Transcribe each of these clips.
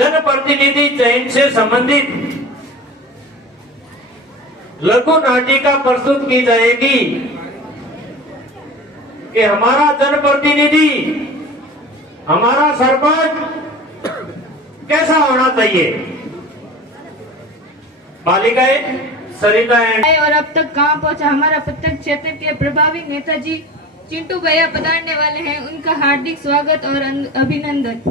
जनप्रतिनिधि चयन से संबंधित लघु नाटिका प्रस्तुत की जाएगी कि हमारा जनप्रतिनिधि, हमारा सरपंच कैसा होना चाहिए। बालिकाएं सरिता और अब तक कहाँ पहुँचा हमारा प्रत्येक क्षेत्र के प्रभावी नेताजी चिंटू भैया पधारने वाले हैं। उनका हार्दिक स्वागत और अभिनंदन।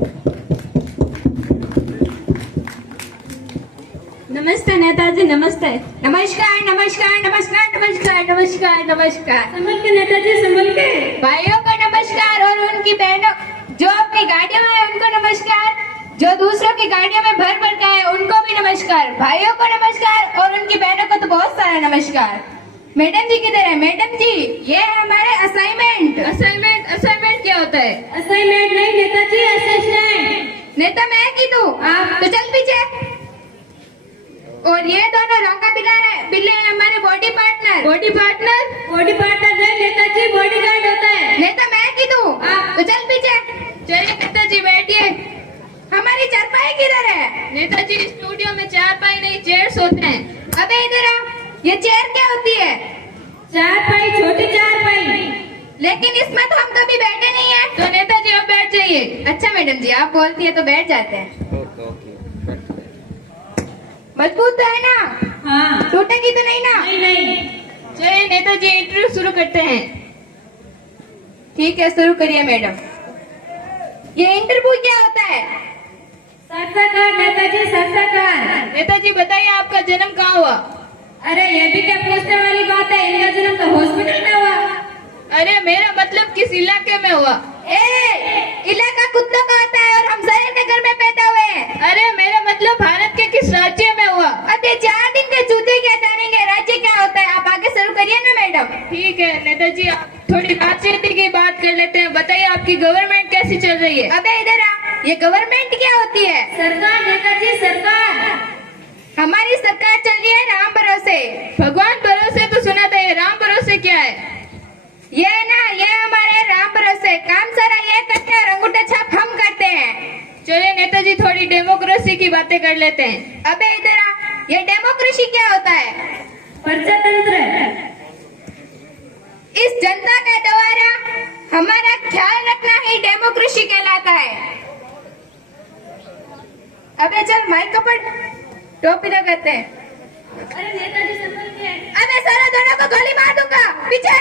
नमस्ते नेताजी, नमस्ते। नमस्कार नमस्कार नमस्कार नमस्कार नमस्कार नमस्कार। संभल के नेताजी, संभल के। भाइयों को नमस्कार और उनकी बहनों जो अपनी गाड़ियों में है उनको नमस्कार, जो दूसरों की गाड़ियों में भर भर गए उनको भी नमस्कार। भाइयों को नमस्कार और उनकी बहनों को तो बहुत सारा नमस्कार। मैडम जी किधर है? मैडम जी, ये है हमारे असाइनमेंट। असाइनमेंट क्या होता है? असाइनमेंट नहीं नेताजी, असिस्टेंट। नेता मैं की तू तो चल पीछे। और ये दोनों रंगा बिल्ले हैं हमारे बॉडी पार्टनर। बॉडी पार्टनर नहीं नेताजी, बॉडीगार्ड होता है। नेता मैं की तू तो चल पीछे। चलिए नेताजी बैठिए। हमारी चारपाई किधर है? नेताजी स्टूडियो में चारपाई नहीं चेयर्स होते हैं। अबे इधर आ, ये चेयर क्या होती है? चारपाई, छोटी चारपाई। लेकिन इसमें तो हम कभी बैठे नहीं है। तो नेताजी अब बैठ जाइए। अच्छा मैडम जी, आप बोलती है तो बैठ जाते हैं। मजबूत तो है ना? हाँ। टूटेगी तो नहीं ना? नहीं। चलिए नेताजी इंटरव्यू शुरू करते हैं। ठीक है, शुरू करिए मैडम। ये इंटरव्यू क्या होता है? साक्षात्कार नेताजी, साक्षात्कार। नेताजी बताइए आपका जन्म कहाँ हुआ? अरे ये भी क्या पूछने वाली बात है, इनका जन्म तो हॉस्पिटल में हुआ। अरे मेरा मतलब किस इलाके में हुआ? इलाका कुत्तों का होता है और हम शहर के घर में पैदा हुए हैं। अरे मेरा मतलब भारत के किस राज्य में हुआ? अबे 4 दिन के जूते क्या जानेंगे, राज्य क्या होता है। आप आगे शुरू करिए ना मैडम। ठीक है नेताजी, आप थोड़ी राजनीति की बात कर लेते हैं। बताइए आपकी गवर्नमेंट कैसी चल रही है? अबे इधर आ, ये गवर्नमेंट क्या होती है? सरकार नेताजी, सरकार। हमारी सरकार चल रही है राम भरोसे। भगवान भरोसे तो सुना था, ये राम भरोसे क्या है? ये ना, ये हमारे राम भरोसे काम सारा ये करते हैं और अंगूठा छाप हम करते हैं। चलिए नेताजी थोड़ी डेमोक्रेसी की बातें कर लेते हैं। अबे इधर आ, ये डेमोक्रेसी क्या होता है? प्रजातंत्र। इस जनता के द्वारा हमारा ख्याल रखना ही डेमोक्रेसी कहलाता है। अबे चल माइक कपड़, टोपी लगाते हैं। अरे नेताजी संभल के। अबे सारा दोनों को गोली मार दूंगा, पीछे।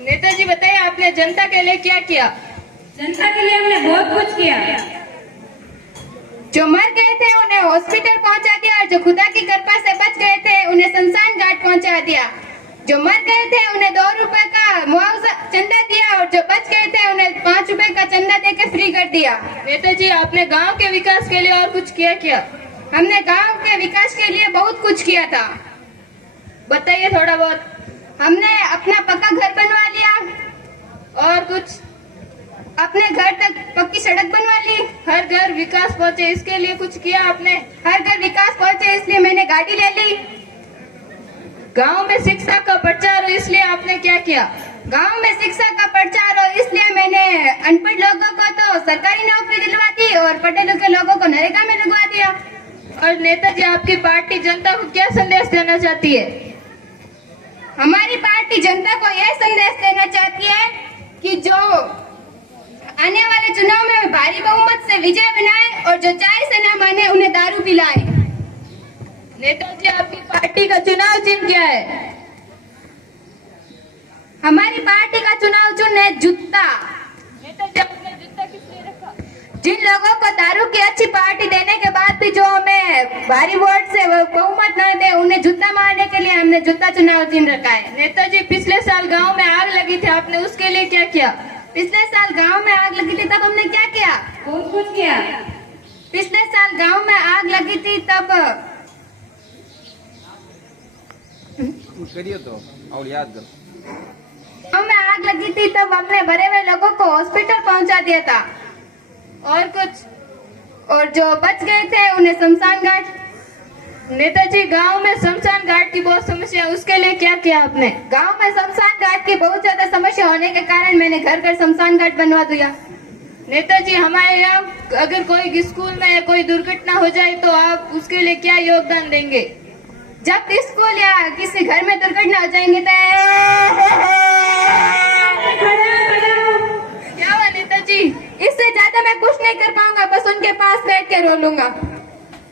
नेताजी बताइए आपने जनता के लिए क्या किया? जनता के लिए हमने बहुत कुछ किया। जो मर गए थे उन्हें हॉस्पिटल पहुंचा दिया और जो खुदा की कृपा से बच गए थे उन्हें शमशान घाट पहुंचा दिया। जो मर गए थे उन्हें 2 रुपए का मुआवजा चंदा दिया और जो बच गए थे उन्हें 5 रुपए का चंदा देकर फ्री कर दिया। नेताजी आपने गांव के विकास के लिए और कुछ किया क्या? हमने गांव के विकास के लिए बहुत कुछ किया था। बताइए थोड़ा बहुत। हमने अपना पक्का घर बनवा लिया और कुछ अपने घर तक पक्की सड़क बनवा ली। हर घर विकास पहुंचे इसके लिए कुछ किया आपने? हर घर विकास पहुंचे इसलिए मैंने गाड़ी ले ली। गांव में शिक्षा का प्रचार हो इसलिए आपने क्या किया? गांव में शिक्षा का प्रचार हो इसलिए मैंने अनपढ़ लोगों को तो सरकारी नौकरी दिलवा दी और पढ़े लिखे लोगों को नरेगा में लगवा दिया। और नेताजी आपकी पार्टी जनता को क्या संदेश देना चाहती है? हमारी पार्टी जनता को यह संदेश देना चाहती है कि जो आने वाले चुनाव में भारी बहुमत से विजय बनाए और जो चाय से न माने उन्हें दारू पिलाए। नेताजी आपकी पार्टी का चुनाव चिन्ह क्या है? हमारी पार्टी का चुनाव चिन्ह है जूता। नेताजी आपने जूता किस लिए रखा? जिन लोगों को दारू की अच्छी पार्टी देने के बाद भी जो हमें भारी वोट से बहुमत न दे उन्हें जूता मारने के लिए हमने जूता चुनाव चिन्ह रखा है। नेताजी पिछले साल गांव में आग लगी थी, आपने उसके लिए क्या किया? पिछले साल गांव में आग लगी थी तब हमने क्या किया? बहुत कुछ किया। पिछले साल गांव में आग लगी थी तब करिए तो और याद कर। गांव में आग लगी थी तब हमने भरे हुए लोगों को हॉस्पिटल पहुंचा दिया था। और कुछ? और जो बच गए थे उन्हें शमशान घाट। नेताजी गांव में शमशान घाट की बहुत समस्या है, उसके लिए क्या किया आपने? गांव में शमशान घाट की बहुत ज्यादा समस्या होने के कारण मैंने घर घर शमशान घाट बनवा दिया। नेताजी, हमारे यहाँ अगर कोई स्कूल में या कोई दुर्घटना हो जाए तो आप उसके लिए क्या योगदान देंगे? जब स्कूल या किसी घर में दुर्घटना हो जाएंगे तो क्या हुआ नेताजी? इससे ज्यादा मैं कुछ नहीं कर पाऊंगा, बस उनके पास बैठ के रो लूंगा।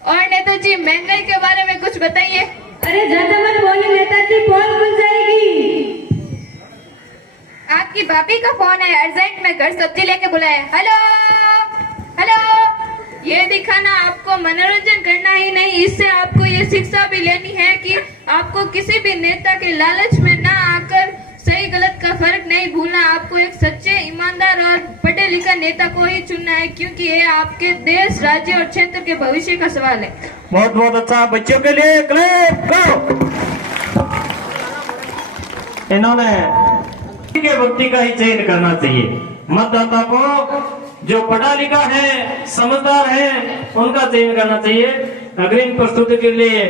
और नेताजी, महंगाई के बारे में कुछ बताइए। अरे ज्यादा मत बोलिए नेताजी, फोन खुल जाएगी। आपकी भाभी का फोन है, अर्जेंट में घर सब्जी लेके बुलाया। Hello hello. ये दिखाना आपको मनोरंजन करना ही नहीं, इससे आपको ये शिक्षा भी लेनी है कि आपको किसी भी नेता के लालच में ना आकर सही गलत का फर्क नहीं भूलना। आपको एक सच्चे, ईमानदार और पढ़े लिखा नेता को ही चुनना है, क्योंकि ये आपके देश, राज्य और क्षेत्र के भविष्य का सवाल है। बहुत बहुत अच्छा, बच्चों के लिए क्लैप करो। इन्होंने के व्यक्ति का ही चयन करना चाहिए। मतदाता को जो पढ़ा लिखा है, समझदार है, उनका चयन करना चाहिए। अग्रिम प्रस्तुति के लिए